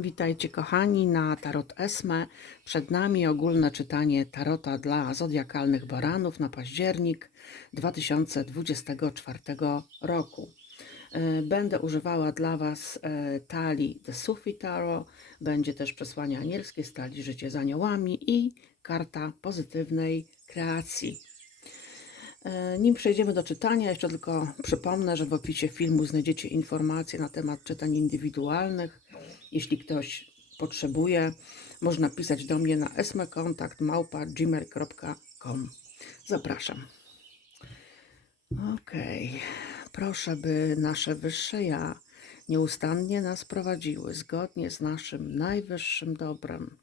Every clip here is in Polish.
Witajcie kochani na Tarot Esme. Przed nami ogólne czytanie Tarota dla zodiakalnych baranów na październik 2024 roku. E, Będę używała dla Was e, talii The Sufi Tarot, będzie też przesłanie anielskie z Życie z aniołami i karta pozytywnej kreacji. E, Nim przejdziemy do czytania, jeszcze tylko przypomnę, że w opisie filmu znajdziecie informacje na temat czytań indywidualnych. Jeśli ktoś potrzebuje, można pisać do mnie na esmekontakt.gmail.com Zapraszam. Okej. Proszę, by nasze wyższe ja nieustannie nas prowadziły zgodnie z naszym najwyższym dobrem.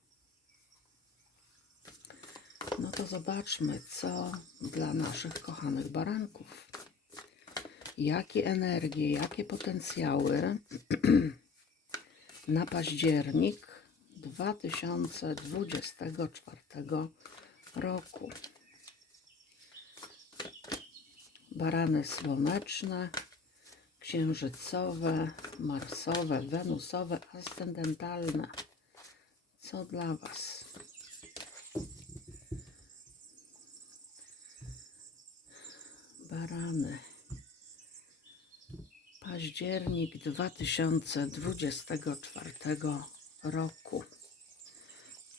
No to zobaczmy, co dla naszych kochanych baranków. Jakie energie, jakie potencjały na październik 2024 roku. Barany słoneczne, księżycowe, marsowe, wenusowe, ascendentalne. Co dla Was? Barany. Październik 2024 roku.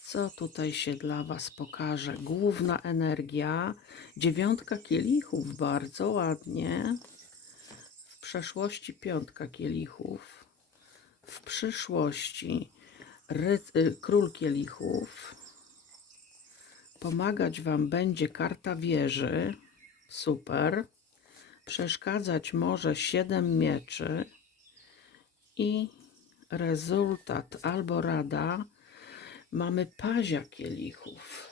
Co tutaj się dla Was pokaże? Główna energia, dziewiątka kielichów, bardzo ładnie. W przeszłości piątka kielichów. W przyszłości ry, y, król kielichów. Pomagać Wam będzie karta wieży. Super. Przeszkadzać może siedem mieczy. I rezultat albo rada mamy pazia kielichów.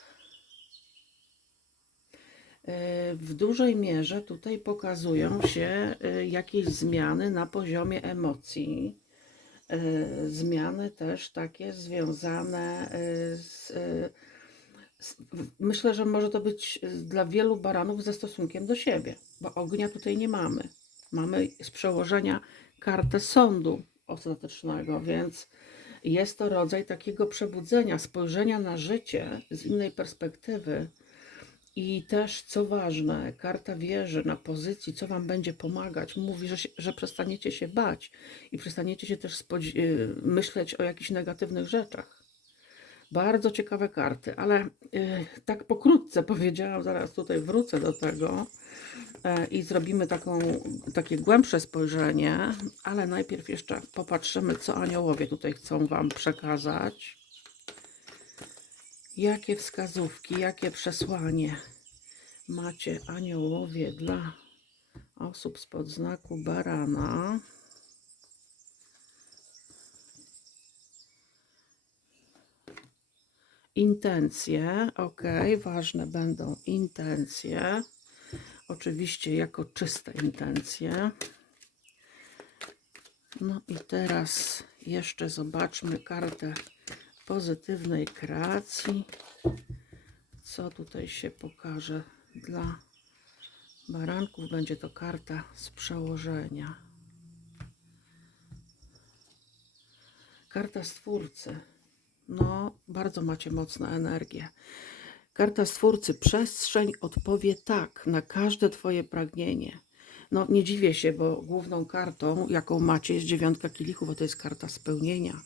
E, W dużej mierze tutaj pokazują się e, jakieś zmiany na poziomie emocji. E, Zmiany też takie związane z. Myślę, że może to być dla wielu baranów ze stosunkiem do siebie, bo ognia tutaj nie mamy. Mamy z przełożenia kartę sądu ostatecznego, więc jest to rodzaj takiego przebudzenia, spojrzenia na życie z innej perspektywy. I też, co ważne, karta wieży na pozycji, co Wam będzie pomagać, mówi, że, się, że przestaniecie się bać i przestaniecie się też y, myśleć o jakichś negatywnych rzeczach. Bardzo ciekawe karty, ale y, tak pokrótce powiedziałam, zaraz tutaj wrócę do tego e, i zrobimy taką, takie głębsze spojrzenie, ale najpierw jeszcze popatrzymy, co aniołowie tutaj chcą Wam przekazać. Jakie wskazówki, jakie przesłanie macie aniołowie dla osób spod znaku barana? Intencje, ok, ważne będą intencje. Oczywiście jako czyste intencje. No i teraz jeszcze zobaczmy kartę pozytywnej kreacji. Co tutaj się pokaże dla baranków? Będzie to karta z przełożenia. Karta stwórcy. No, bardzo macie mocną energię. Karta stwórcy, przestrzeń odpowie tak na każde Twoje pragnienie. No, nie dziwię się, bo główną kartą, jaką macie, jest dziewiątka kielichów, bo to jest karta spełnienia.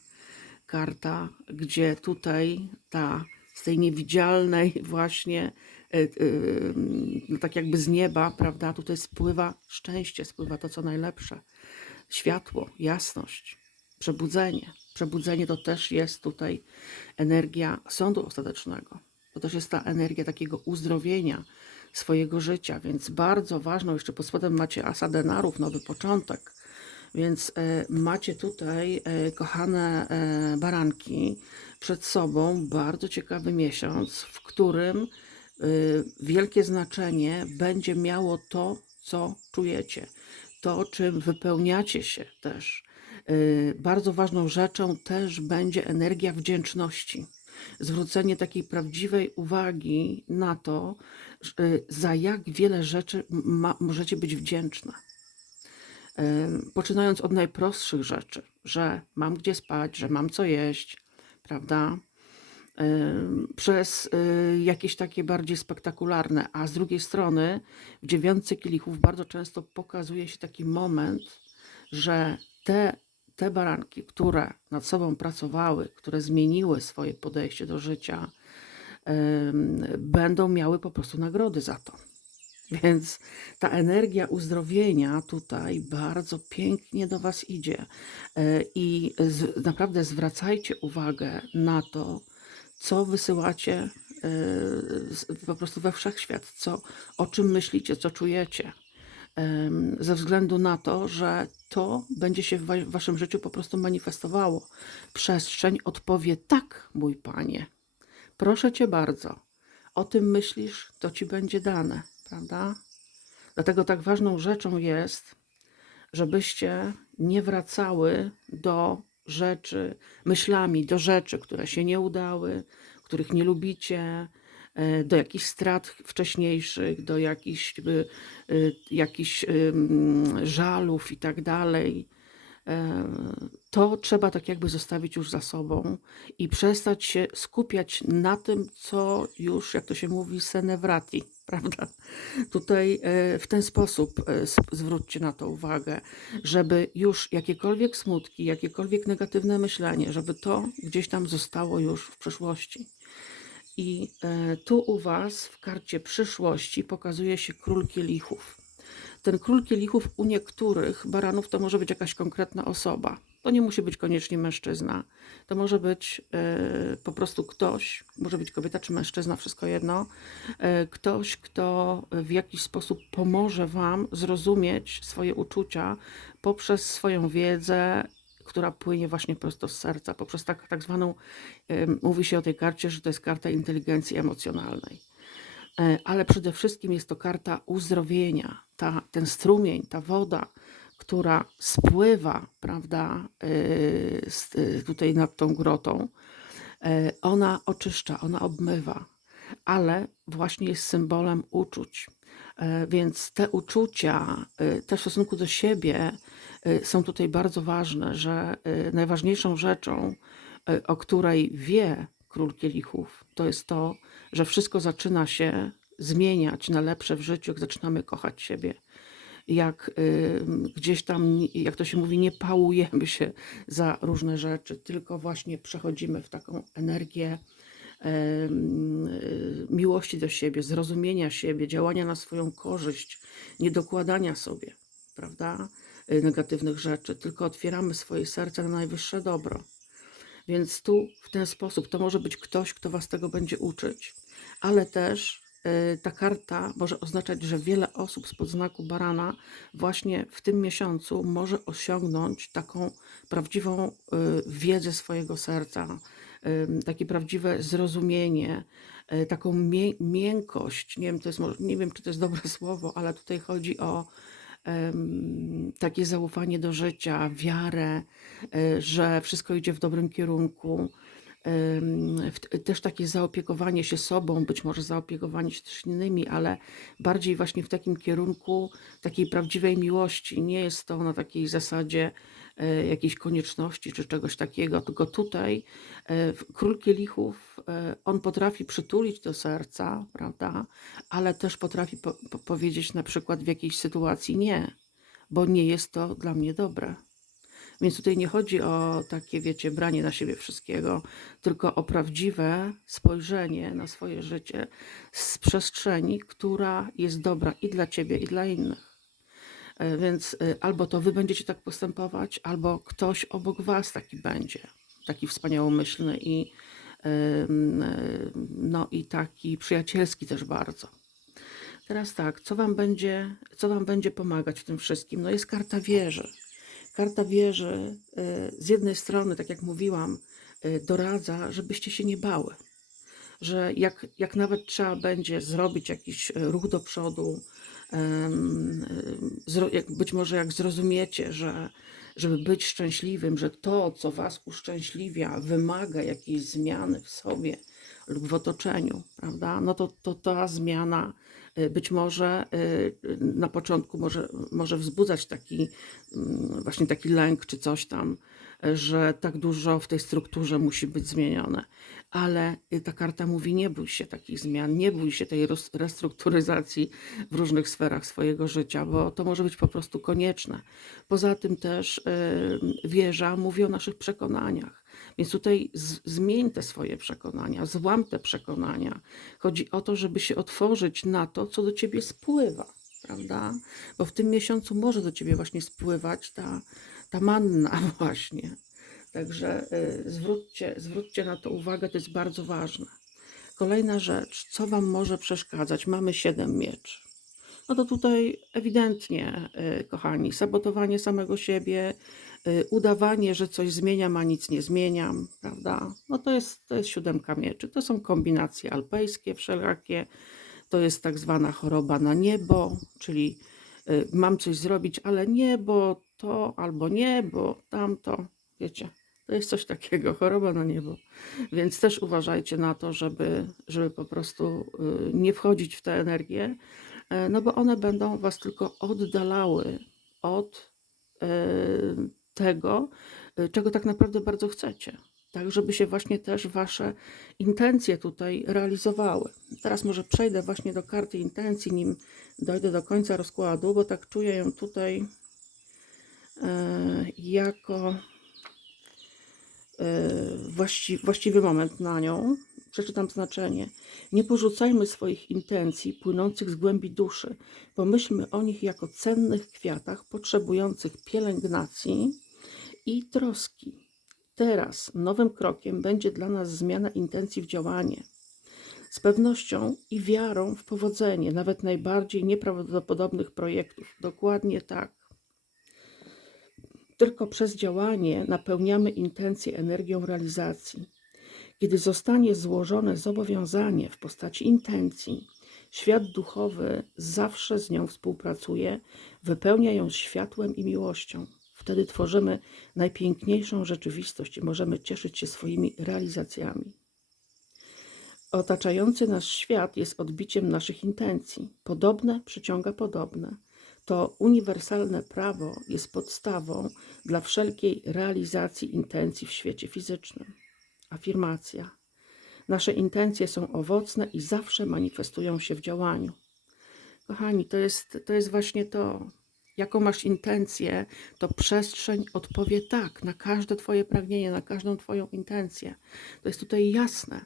Karta, gdzie tutaj ta z tej niewidzialnej właśnie, y, y, no tak jakby z nieba, prawda, tutaj spływa szczęście, spływa to, co najlepsze. Światło, jasność, przebudzenie. Przebudzenie to też jest tutaj energia sądu ostatecznego. To też jest ta energia takiego uzdrowienia swojego życia, więc bardzo ważną, jeszcze pod spodem macie asa denarów, nowy początek. Więc e, macie tutaj, e, kochane e, baranki, przed sobą bardzo ciekawy miesiąc, w którym wielkie znaczenie będzie miało to, co czujecie, to, czym wypełniacie się też. E, Bardzo ważną rzeczą też będzie energia wdzięczności. Zwrócenie takiej prawdziwej uwagi na to, że- za jak wiele rzeczy ma, możecie być wdzięczne. Em, Poczynając od najprostszych rzeczy, że mam gdzie spać, że mam co jeść, prawda? Przez y, jakieś takie bardziej spektakularne, a z drugiej strony w dziewiątce kielichów bardzo często pokazuje się taki moment, że te, te baranki, które nad sobą pracowały, które zmieniły swoje podejście do życia, będą miały po prostu nagrody za to. Więc ta energia uzdrowienia tutaj bardzo pięknie do Was idzie. E, I naprawdę zwracajcie uwagę na to, co wysyłacie e, po prostu we wszechświat, co, o czym myślicie, co czujecie. Ze względu na to, że to będzie się w wa- w Waszym życiu po prostu manifestowało. Przestrzeń odpowie tak, mój Panie. Proszę Cię bardzo, o tym myślisz, to Ci będzie dane, prawda? Dlatego tak ważną rzeczą jest, żebyście nie wracały do rzeczy, myślami do rzeczy, które się nie udały, których nie lubicie, do jakichś strat wcześniejszych, do jakichś, y, y, jakichś żalów i tak dalej. E, To trzeba tak jakby zostawić już za sobą i przestać się skupiać na tym, co już, jak to się mówi, senevrati, prawda? Tutaj e, w ten sposób e, zwróćcie na to uwagę, żeby już jakiekolwiek smutki, jakiekolwiek negatywne myślenie, żeby to gdzieś tam zostało już w przeszłości. I e, tu u Was w karcie przyszłości pokazuje się król kielichów. Ten król kielichów u niektórych baranów to może być jakaś konkretna osoba. To nie musi być koniecznie mężczyzna. To może być e, po prostu ktoś, może być kobieta czy mężczyzna, wszystko jedno. E, ktoś, kto w jakiś sposób pomoże Wam zrozumieć swoje uczucia poprzez swoją wiedzę, która płynie właśnie prosto z serca, poprzez tak, tak zwaną, mówi się o tej karcie, że to jest karta inteligencji emocjonalnej. E, ale przede wszystkim jest to karta uzdrowienia. Ta, ten strumień, ta woda, która spływa, prawda, e, e, tutaj nad tą grotą, ona oczyszcza, ona obmywa, ale właśnie jest symbolem uczuć. E, Więc te uczucia, e, te w stosunku do siebie e, są tutaj bardzo ważne, że najważniejszą rzeczą, o której wie król kielichów, to jest to, że wszystko zaczyna się zmieniać na lepsze w życiu, jak zaczynamy kochać siebie. Jak gdzieś tam, jak to się mówi, nie pałujemy się za różne rzeczy, tylko właśnie przechodzimy w taką energię miłości do siebie, zrozumienia siebie, działania na swoją korzyść, niedokładania sobie, prawda, y, negatywnych rzeczy, tylko otwieramy swoje serce na najwyższe dobro. Więc tu w ten sposób to może być ktoś, kto Was tego będzie uczyć, ale też y, ta karta może oznaczać, że wiele osób z podznaku barana właśnie w tym miesiącu może osiągnąć taką prawdziwą y, wiedzę swojego serca, takie prawdziwe zrozumienie, y, taką mię- miękkość. Nie wiem, to jest, nie wiem, czy to jest dobre słowo, ale tutaj chodzi o takie zaufanie do życia, wiarę, e, że wszystko idzie w dobrym kierunku. Też takie zaopiekowanie się sobą, być może zaopiekowanie się też innymi, ale bardziej właśnie w takim kierunku takiej prawdziwej miłości. Nie jest to na takiej zasadzie e, jakiejś konieczności czy czegoś takiego, tylko tutaj e, król kielichów, e, on potrafi przytulić do serca, prawda, ale też potrafi po, po powiedzieć na przykład w jakiejś sytuacji nie, bo nie jest to dla mnie dobre. Więc tutaj nie chodzi o takie, wiecie, branie na siebie wszystkiego, tylko o prawdziwe spojrzenie na swoje życie z przestrzeni, która jest dobra i dla ciebie, i dla innych. E, Więc e, albo to wy będziecie tak postępować, albo ktoś obok was taki będzie, taki wspaniałomyślny i, e, no, i taki przyjacielski też bardzo. Teraz tak, co wam będzie, co wam będzie pomagać w tym wszystkim? No jest karta wieży. Karta wieży y, z jednej strony, tak jak mówiłam, y, doradza, żebyście się nie bały. Że jak, jak nawet trzeba będzie zrobić jakiś ruch do przodu, być może jak zrozumiecie, że żeby być szczęśliwym, że to, co was uszczęśliwia, wymaga jakiejś zmiany w sobie lub w otoczeniu, prawda? No to, to ta zmiana Y, Być może y, na początku może, może wzbudzać taki mm, właśnie taki lęk czy coś tam, że tak dużo w tej strukturze musi być zmienione. Ale y, ta karta mówi: nie bój się takich zmian, nie bój się tej restrukturyzacji w różnych sferach swojego życia, bo to może być po prostu konieczne. Poza tym też wieża mówi o naszych przekonaniach. Więc tutaj z, zmień te swoje przekonania, złam te przekonania. Chodzi o to, żeby się otworzyć na to, co do ciebie spływa, prawda? Bo w tym miesiącu może do ciebie właśnie spływać ta, ta manna, właśnie. Także y, zwróćcie, zwróćcie na to uwagę, to jest bardzo ważne. Kolejna rzecz, co Wam może przeszkadzać? Mamy siedem mieczy. No to tutaj ewidentnie, y, kochani, sabotowanie samego siebie, udawanie, że coś zmieniam, a nic nie zmieniam, prawda? No to jest, to jest siódemka mieczy. To są kombinacje alpejskie wszelakie. To jest tak zwana choroba na niebo, czyli y, mam coś zrobić, ale nie, bo to albo nie, bo tamto. Wiecie, to jest coś takiego, choroba na niebo. Więc też uważajcie na to, żeby, żeby po prostu y, nie wchodzić w te energie, e, no bo one będą was tylko oddalały od e, tego, e, czego tak naprawdę bardzo chcecie. Tak, żeby się właśnie też wasze intencje tutaj realizowały. Teraz może przejdę właśnie do karty intencji, nim dojdę do końca rozkładu, bo tak czuję ją tutaj e, jako e, właści, właściwy moment na nią. Przeczytam znaczenie. Nie porzucajmy swoich intencji płynących z głębi duszy. Pomyślmy o nich jako cennych kwiatach potrzebujących pielęgnacji i troski. Teraz nowym krokiem będzie dla nas zmiana intencji w działanie. Z pewnością i wiarą w powodzenie nawet najbardziej nieprawdopodobnych projektów. Dokładnie tak. Tylko przez działanie napełniamy intencje energią realizacji. Kiedy zostanie złożone zobowiązanie w postaci intencji, świat duchowy zawsze z nią współpracuje, wypełnia ją światłem i miłością. Wtedy tworzymy najpiękniejszą rzeczywistość i możemy cieszyć się swoimi realizacjami. Otaczający nas świat jest odbiciem naszych intencji. Podobne przyciąga podobne. To uniwersalne prawo jest podstawą dla wszelkiej realizacji intencji w świecie fizycznym. Afirmacja. Nasze intencje są owocne i zawsze manifestują się w działaniu. Kochani, to jest, to jest właśnie to. Jaką masz intencję, to przestrzeń odpowie tak na każde Twoje pragnienie, na każdą Twoją intencję. To jest tutaj jasne.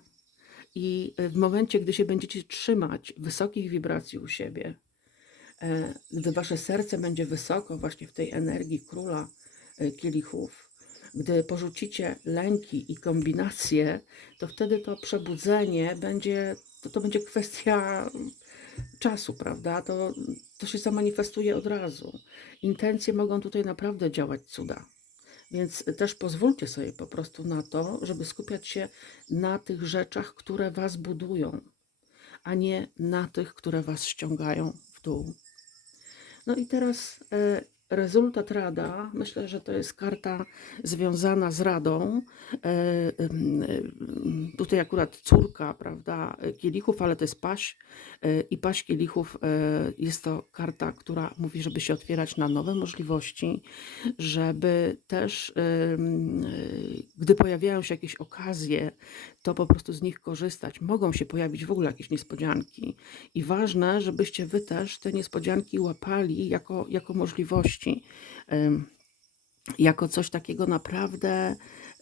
I w momencie, gdy się będziecie trzymać wysokich wibracji u siebie, e, gdy Wasze serce będzie wysoko, właśnie w tej energii króla e, kielichów, gdy porzucicie lęki i kombinacje, to wtedy to przebudzenie będzie, to, to będzie kwestia czasu, prawda? To, to się zamanifestuje od razu. Intencje mogą tutaj naprawdę działać cuda. Więc też pozwólcie sobie po prostu na to, żeby skupiać się na tych rzeczach, które Was budują, a nie na tych, które Was ściągają w dół. No i teraz e, rezultat rada. Myślę, że to jest karta związana z radą. E, ym, Tutaj akurat córka, prawda, kielichów, ale to jest paść e, i paść kielichów e, jest to karta, która mówi, żeby się otwierać na nowe możliwości, żeby też, gdy pojawiają się jakieś okazje, to po prostu z nich korzystać. Mogą się pojawić w ogóle jakieś niespodzianki i ważne, żebyście wy też te niespodzianki łapali jako, jako możliwości, ym, jako coś takiego naprawdę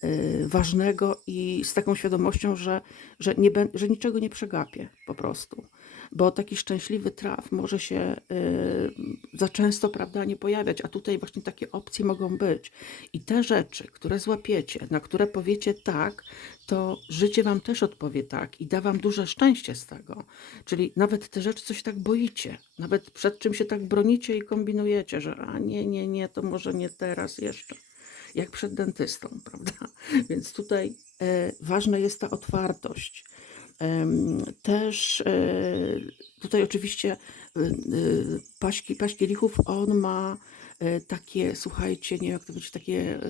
y, ważnego i z taką świadomością, że, że, nie, że niczego nie przegapię po prostu. Bo taki szczęśliwy traf może się y, za często, prawda, nie pojawiać, a tutaj właśnie takie opcje mogą być. I te rzeczy, które złapiecie, na które powiecie tak, to życie wam też odpowie tak i da wam duże szczęście z tego. Czyli nawet te rzeczy, co się tak boicie, nawet przed czym się tak bronicie i kombinujecie, że a nie, nie, nie, to może nie teraz jeszcze. Jak przed dentystą, prawda? Więc tutaj e, ważna jest ta otwartość. Też e, tutaj oczywiście e, e, paść, paść kielichów, on ma takie, słuchajcie, nie wiem jak to być, takie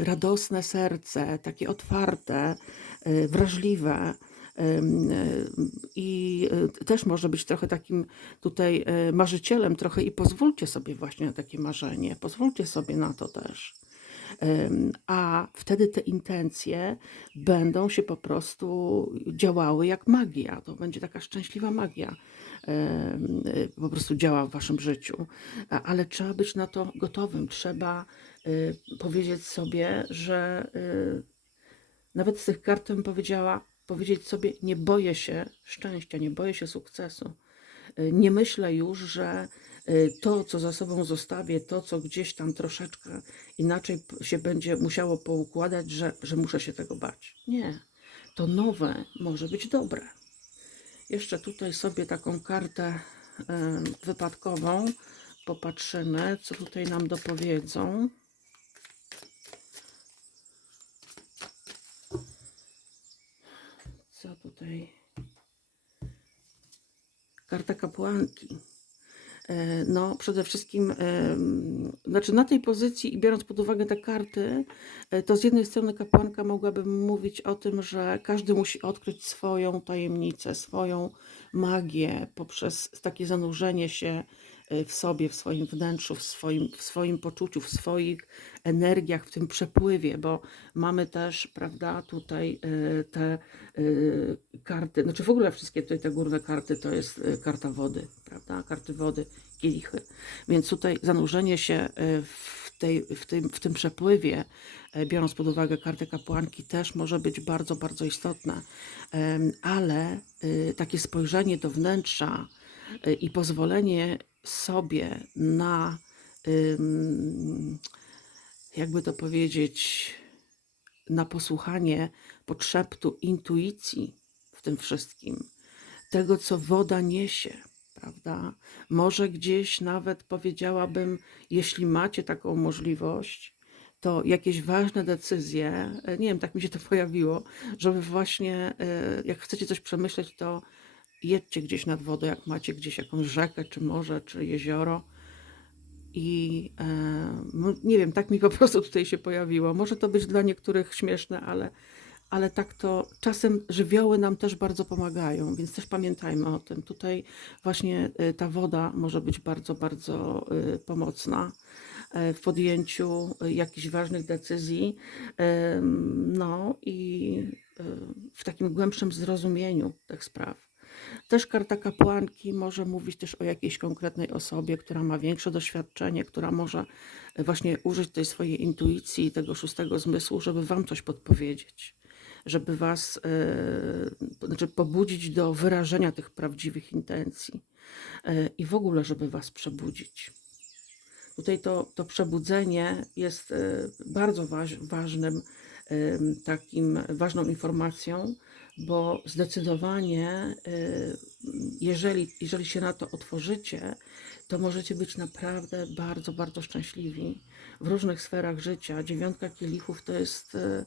radosne serce, takie otwarte, wrażliwe. I też może być trochę takim tutaj marzycielem, trochę i pozwólcie sobie właśnie na takie marzenie, pozwólcie sobie na to też. A wtedy te intencje będą się po prostu działały jak magia. To będzie taka szczęśliwa magia. Po prostu działa w waszym życiu. Ale trzeba być na to gotowym. Trzeba y, powiedzieć sobie, że y, nawet z tych kart bym powiedziała, powiedzieć sobie, nie boję się szczęścia, nie boję się sukcesu. Y, Nie myślę już, że to, co za sobą zostawię, to, co gdzieś tam troszeczkę inaczej się będzie musiało poukładać, że, że muszę się tego bać. Nie. To nowe może być dobre. Jeszcze tutaj sobie taką kartę y, wypadkową popatrzymy, co tutaj nam dopowiedzą. Co tutaj? Karta kapłanki. E, No, przede wszystkim, em, znaczy na tej pozycji i biorąc pod uwagę te karty, e, to z jednej strony kapłanka mogłaby mówić o tym, że każdy musi odkryć swoją tajemnicę, swoją magię poprzez takie zanurzenie się e, w sobie, w swoim wnętrzu, w swoim, w swoim poczuciu, w swoich energiach, w tym przepływie, bo mamy też, prawda, tutaj e, te e, karty, znaczy w ogóle wszystkie tutaj te górne karty to jest karta wody, prawda, karty wody, kielichy. Więc tutaj zanurzenie się w, tej, w, tym, w tym przepływie, biorąc pod uwagę kartę kapłanki, też może być bardzo, bardzo istotne. Ale takie spojrzenie do wnętrza i pozwolenie sobie na, jakby to powiedzieć, na posłuchanie podszeptu intuicji w tym wszystkim, tego, co woda niesie, prawda? Może gdzieś nawet powiedziałabym, jeśli macie taką możliwość, to jakieś ważne decyzje, e, nie wiem, tak mi się to pojawiło, żeby właśnie, e, jak chcecie coś przemyśleć, to jedźcie gdzieś nad wodę, jak macie gdzieś jakąś rzekę, czy morze, czy jezioro. I e, no, nie wiem, tak mi po prostu tutaj się pojawiło. Może to być dla niektórych śmieszne, ale, ale tak to czasem żywioły nam też bardzo pomagają, więc też pamiętajmy o tym. Tutaj właśnie e, ta woda może być bardzo, bardzo e, pomocna e, w podjęciu jakichś ważnych decyzji. No i w takim głębszym zrozumieniu tych spraw. Też karta kapłanki może mówić też o jakiejś konkretnej osobie, która ma większe doświadczenie, która może e, właśnie użyć tej swojej intuicji, tego szóstego zmysłu, żeby wam coś podpowiedzieć, żeby was, e, znaczy pobudzić do wyrażenia tych prawdziwych intencji e, i w ogóle, żeby was przebudzić. Tutaj to, to przebudzenie jest bardzo waż, ważnym takim, ważną informacją, bo zdecydowanie, e, jeżeli, jeżeli się na to otworzycie, to możecie być naprawdę bardzo, bardzo szczęśliwi w różnych sferach życia. Dziewiątka kielichów to jest e,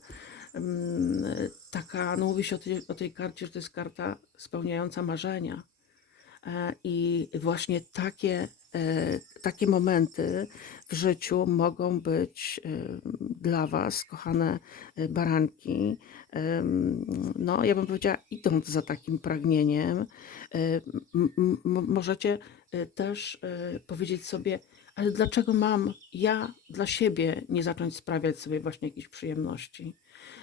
mm, taka, no mówi się o tej, o tej karcie, że to jest karta spełniająca marzenia. E, I właśnie takie, takie momenty w życiu mogą być e, dla Was, kochane e, baranki. No, ja bym powiedziała, idąc za takim pragnieniem, możecie też powiedzieć sobie, ale dlaczego mam ja dla siebie nie zacząć sprawiać sobie właśnie jakichś przyjemności?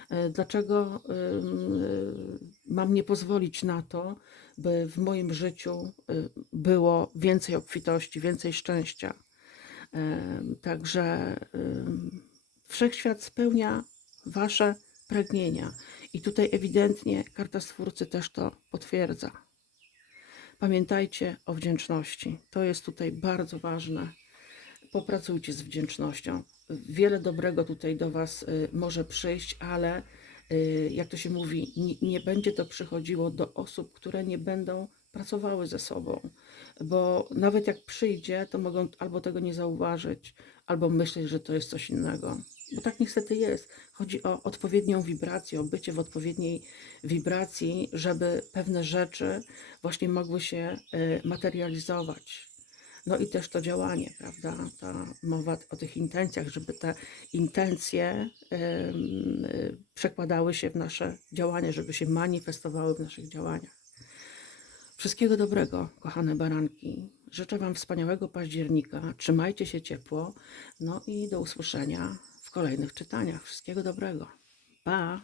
E, Dlaczego y, mam nie pozwolić na to, by w moim życiu y, było więcej obfitości, więcej szczęścia? Także wszechświat spełnia Wasze pragnienia. I tutaj ewidentnie karta Stwórcy też to potwierdza. Pamiętajcie o wdzięczności. To jest tutaj bardzo ważne. Popracujcie z wdzięcznością. Wiele dobrego tutaj do Was y, może przyjść, ale y, jak to się mówi, nie, nie będzie to przychodziło do osób, które nie będą pracowały ze sobą, bo nawet jak przyjdzie, to mogą albo tego nie zauważyć, albo myśleć, że to jest coś innego. Bo tak niestety jest. Chodzi o odpowiednią wibrację, o bycie w odpowiedniej wibracji, żeby pewne rzeczy właśnie mogły się y, materializować. No i też to działanie, prawda? Ta mowa o tych intencjach, żeby te intencje przekładały się w nasze działania, żeby się manifestowały w naszych działaniach. Wszystkiego dobrego, kochane baranki. Życzę Wam wspaniałego października. Trzymajcie się ciepło. No i do usłyszenia w kolejnych czytaniach. Wszystkiego dobrego. Pa!